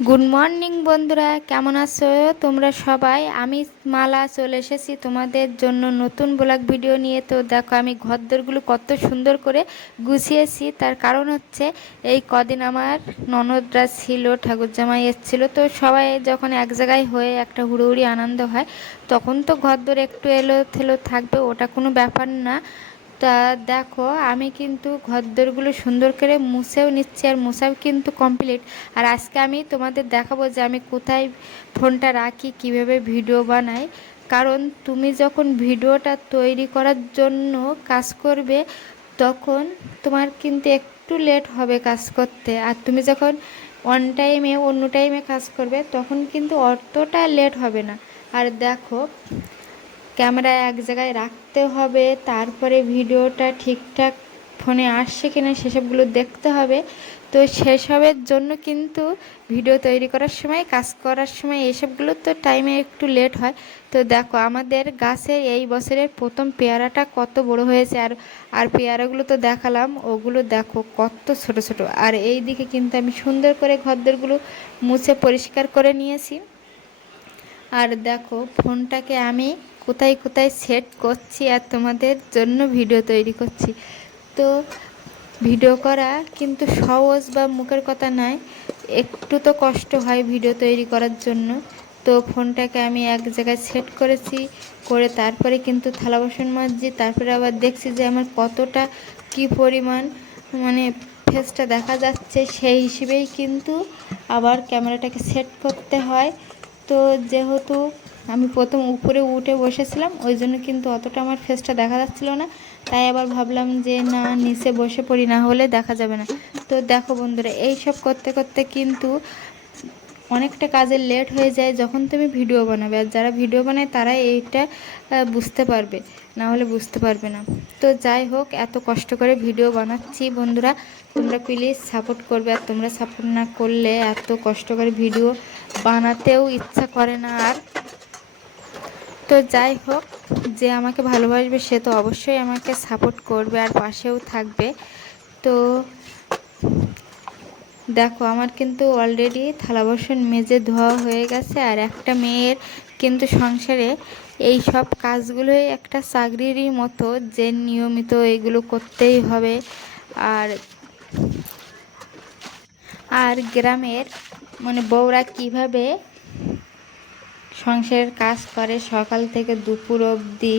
Good morning বন্ধুরা, কেমন আছো তোমরা সবাই? আমি মালা চলে এসেছি তোমাদের জন্য নতুন ব্লগ ভিডিও নিয়ে। তো দেখো আমি ঘরদোরগুলো কত সুন্দর করে গুছিয়েছি। তার কারণ হচ্ছে এই কদিন আমার ননদরা ছিল, ঠাকুর জামাই এসেছিল। তো সবাই যখন এক জায়গায় হয়ে একটা হুড়োহুড়ি আনন্দ হয়, তখন তো ঘরদোর একটু এলো থেলো থাকবে, ওটা কোনো ব্যাপার না। তা দেখো আমি কিন্তু ঘরদোরগুলো সুন্দর করে মুছেও নিচ্ছি, আর মুছাও কিন্তু কমপ্লিট। আর আজকে আমি তোমাদের দেখাবো যে আমি কোথায় ফোনটা রাখি, কিভাবে ভিডিও বানাই। কারণ তুমি যখন ভিডিওটা তৈরি করার জন্য কাজ করবে, তখন তোমার কিন্তু একটু লেট হবে কাজ করতে। আর তুমি যখন অন টাইমে অন্য টাইমে কাজ করবে, তখন কিন্তু অতটা লেট হবে না। আর দেখো ক্যামেরা এক জায়গায় রাখতে হবে, তারপরে ভিডিওটা ঠিকঠাক ফোনে আসছে কিনা সেসবগুলো দেখতে হবে। তো সেসবের জন্য কিন্তু ভিডিও তৈরি করার সময়, কাজ করার সময় এসবগুলো তো টাইমে একটু লেট হয়। তো দেখো আমাদের গাছের এই বছরের প্রথম পেয়ারাটা কত বড় হয়েছে। আর আর পেয়ারাগুলো তো দেখালাম, ওগুলো দেখো কত ছোট ছোট। আর এই দিকে কিন্তু আমি সুন্দর করে ঘরদোরগুলো মুছে পরিষ্কার করে নিয়েছি। আর দেখো ফোনটাকে আমি কোথায় কোথায় সেট করছি আর তোমাদের জন্য ভিডিও তৈরি করছি। তো ভিডিও করা কিন্তু সহজ বা মুখের কথা নয়, একটু তো কষ্ট হয় ভিডিও তৈরি করার জন্য। তো ফোনটাকে আমি এক জায়গায় সেট করেছি, করে তারপরে কিন্তু থালা বাসন মাজছি। তারপরে আবার দেখছি যে আমার কতটা কি পরিমাণ মানে ফেসটা দেখা যাচ্ছে, সেই হিসেবেই কিন্তু আবার ক্যামেরাটাকে সেট করতে হয়। তো যেহেতু আমি প্রথম উপরে উঠে বসেছিলাম, ওই জন্য কিন্তু অতটা আমার ফেসটা দেখা যাচ্ছিল না। তাই আবার ভাবলাম যে না, নিচে বসে পড়ি, না হলে দেখা যাবে না। তো দেখো বন্ধুরা, এই সব করতে করতে কিন্তু অনেকটা কাজের লেট হয়ে যায় যখন তুমি ভিডিও বানাবে। আর যারা ভিডিও বানায় তারা এইটা বুঝতে পারবে, না হলে বুঝতে পারবে না। তো যাই হোক, এত কষ্ট করে ভিডিও বানাচ্ছি বন্ধুরা, তোমরা প্লিজ সাপোর্ট করবে। আর তোমরা সাপোর্ট না করলে এত কষ্ট করে ভিডিও বানাতেও ইচ্ছা করে না। আর তো যাই হোক, যে আমাকে ভালোবাসবে সে তো অবশ্যই আমাকে সাপোর্ট করবে আর পাশেও থাকবে। তো দেখো আমার কিন্তু অলরেডি থালা বাসন মেজে ধোয়া হয়ে গেছে। আর একটা মেয়ের কিন্তু সংসারে এই সব কাজগুলোই একটা চাকরিরই মতো, যে নিয়মিত এগুলো করতেই হবে। আর আর গ্রামের মানে বউরা কিভাবে সংসারের কাজ করে সকাল থেকে দুপুর অবধি,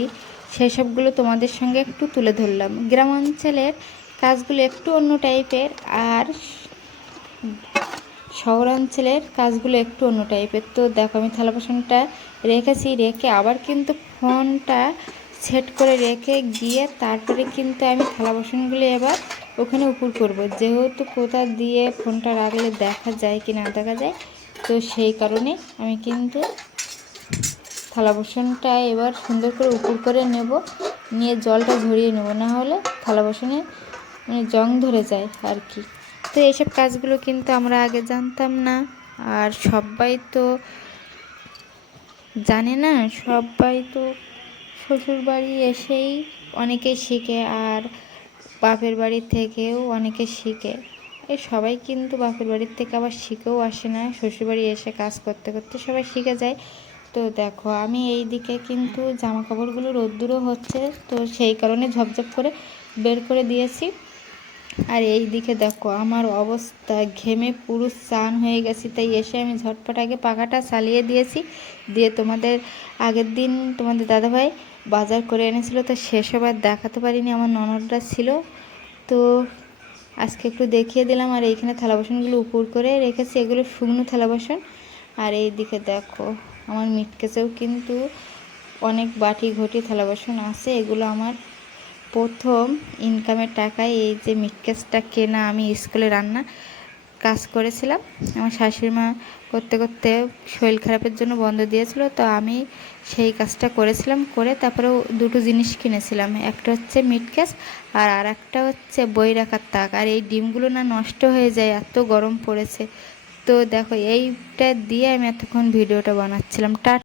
সেসবগুলো তোমাদের সঙ্গে একটু তুলে ধরলাম। গ্রাম অঞ্চলের কাজগুলো একটু অন্য টাইপের, আর শহরাঞ্চলের কাজগুলো একটু অন্য টাইপের। তো দেখো আমি থালা বাসনটা রেখেছি, রেখে আবার কিন্তু ফোনটা সেট করে রেখে গিয়ে তারপরে কিন্তু আমি থালা বাসনগুলো এবার ওখানে উপর করব, যেহেতু কোথা দিয়ে ফোনটা রাখলে দেখা যায় কি না দেখা যায়। তো সেই কারণে আমি কিন্তু থালা বাসনটা এবার সুন্দর করে উপর করে নেব, নিয়ে জলটা ঝরিয়ে নেব, না হলে থালা বাসনে মানে জং ধরে যায় আর কি। তো এইসব কাজগুলো কিন্তু আমরা আগে জানতাম না, আর সবাই তো জানে না। সবাই তো শ্বশুরবাড়ি এসেই অনেকে শিখে, আর বাপের বাড়ি থেকেও অনেকে শিখে। এই সবাই কিন্তু বাপের বাড়ির থেকে আবার শিখেও আসে না, শ্বশুরবাড়ি এসে কাজ করতে করতে সবাই শিখে যায়। তো দেখো আমি এই দিকে কিন্তু জামা কাপড়গুলো রোদ্দুরও হচ্ছে, তো সেই কারণে ঝপঝপ করে বের করে দিয়েছি। আর এই দিকে দেখো আমার অবস্থা, ঘেমে পুরো স্নান হয়ে গেছি। তাই এসে আমি ঝটপট আগে পাখাটা চালিয়ে দিয়েছি। দিয়ে তোমাদের আগের দিন তোমাদের দাদাভাই বাজার করে এনেছিল, তো সেসব আর দেখাতে পারিনি, আমার ননদরা ছিল। তো আজকে একটু দেখিয়ে দিলাম। আর এইখানে থালা বাসনগুলো উপর করে রেখেছি, এগুলো শুকনো থালা বাসন। আর এই দিকে দেখো আমার মিটকেসেও কিন্তু অনেক বাটি ঘটি থালা বাসন আছে। এগুলো আমার প্রথম ইনকামের টাকায় এই যে মিটকেসটা কেনা। আমি স্কুলে রান্না কাজ করেছিলাম, আমার শাশুড়ি মা করতে করতে শরীর খারাপের জন্য বন্ধ দিয়েছিল। তো আমি সেই কাজটা করেছিলাম, করে তারপরে দুটো জিনিস কিনেছিলাম, একটা হচ্ছে মিটকেস আর একটা হচ্ছে বই রাখার তাক। আর এই ডিমগুলো না নষ্ট হয়ে যায়, এত গরম পড়েছে। তো দেখো এইটা দিয়ে আমি এতক্ষণ ভিডিওটা বানাচ্ছিলাম।